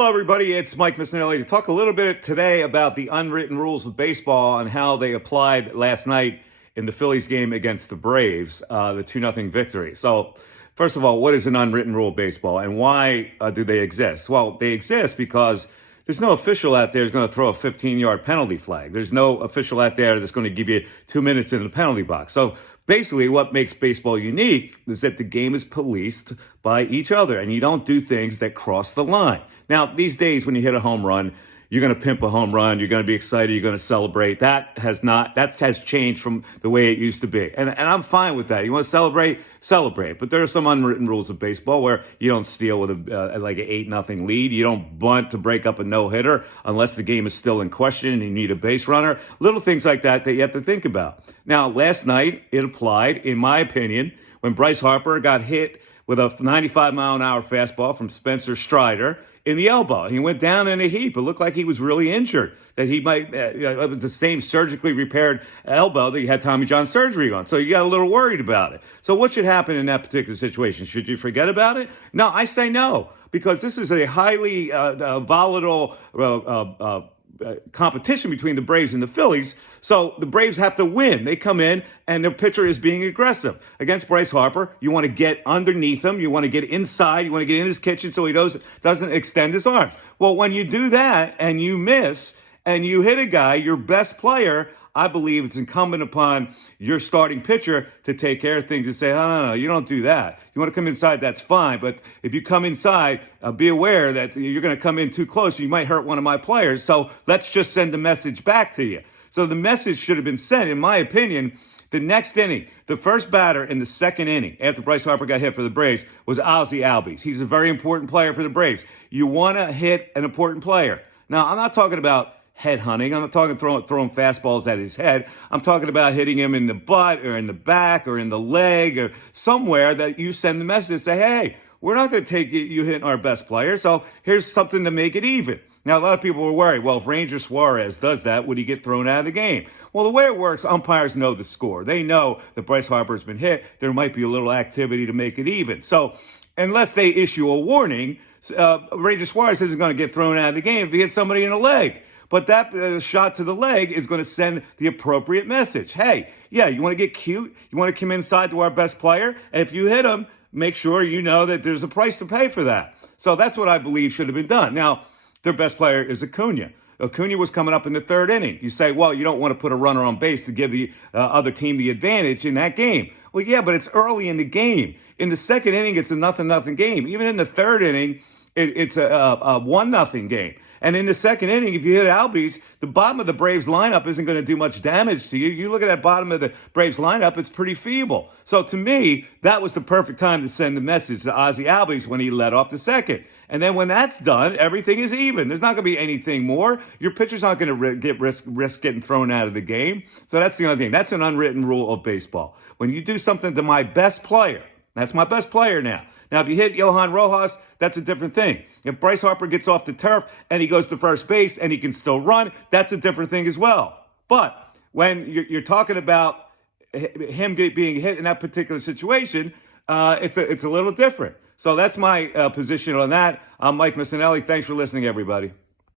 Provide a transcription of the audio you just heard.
Hello, everybody. It's Mike Missanelli to talk a little bit today about the unwritten rules of baseball and how they applied last night in the Phillies game against the Braves, the 2-0 victory. So, first of all, what is an unwritten rule of baseball and why do they exist? Well, they exist because there's no official out there who's going to throw a 15-yard penalty flag. There's no official out there that's going to give you 2 minutes in the penalty box. So, basically, what makes baseball unique is that the game is policed by each other and you don't do things that cross the line. Now, these days, when you hit a home run, you're going to pimp a home run. You're going to be excited. You're going to celebrate. That has changed from the way it used to be. And I'm fine with that. You want to celebrate, celebrate. But there are some unwritten rules of baseball where you don't steal with like an 8-0 lead. You don't bunt to break up a no-hitter unless the game is still in question and you need a base runner. Little things like that you have to think about. Now, last night, it applied, in my opinion, when Bryce Harper got hit with a 95-mile-an-hour fastball from Spencer Strider in the elbow. He went down in a heap. It looked like he was really injured, that he might, it was the same surgically repaired elbow that he had Tommy John surgery on. So you got a little worried about it. So what should happen in that particular situation? Should you forget about it? No, I say no, because this is a highly volatile competition between the Braves and the Phillies. So the Braves have to win. They come in and their pitcher is being aggressive. Against Bryce Harper, you want to get underneath him. You want to get inside. You want to get in his kitchen so he doesn't extend his arms. Well, when you do that and you miss and you hit a guy, your best player, I believe it's incumbent upon your starting pitcher to take care of things and say, no, you don't do that. You want to come inside, that's fine. But if you come inside, be aware that you're going to come in too close. You might hurt one of my players. So let's just send a message back to you. So the message should have been sent, in my opinion, the next inning. The first batter in the second inning, after Bryce Harper got hit for the Braves, was Ozzie Albies. He's a very important player for the Braves. You want to hit an important player. Now, I'm not talking about head hunting. I'm not talking throwing fastballs at his head. I'm talking about hitting him in the butt or in the back or in the leg or somewhere that you send the message and say, hey, we're not going to take you hitting our best player, so here's something to make it even. Now, a lot of people were worried, well, if Ranger Suarez does that, would he get thrown out of the game? Well, the way it works, umpires know the score. They know that Bryce Harper's been hit. There might be a little activity to make it even. So unless they issue a warning, Ranger Suarez isn't going to get thrown out of the game if he hits somebody in the leg. But that shot to the leg is going to send the appropriate message. Hey, yeah, you want to get cute? You want to come inside to our best player? And if you hit him, make sure you know that there's a price to pay for that. So that's what I believe should have been done. Now, their best player is Acuna. Acuna was coming up in the third inning. You say, well, you don't want to put a runner on base to give the other team the advantage in that game. Well, yeah, but it's early in the game. In the second inning, it's a 0-0 game. Even in the third inning, it's a 1-0 game. And in the second inning, if you hit Albies, the bottom of the Braves lineup isn't going to do much damage to you. You look at that bottom of the Braves lineup, it's pretty feeble. So to me, that was the perfect time to send the message to Ozzie Albies when he led off the second. And then when that's done, everything is even. There's not going to be anything more. Your pitcher's not going to risk getting thrown out of the game. So that's the only thing. That's an unwritten rule of baseball. When you do something to my best player, that's my best player now. Now, if you hit Johan Rojas, that's a different thing. If Bryce Harper gets off the turf and he goes to first base and he can still run, that's a different thing as well. But when you're talking about him being hit in that particular situation, it's a little different. So that's my position on that. I'm Mike Missanelli. Thanks for listening, everybody.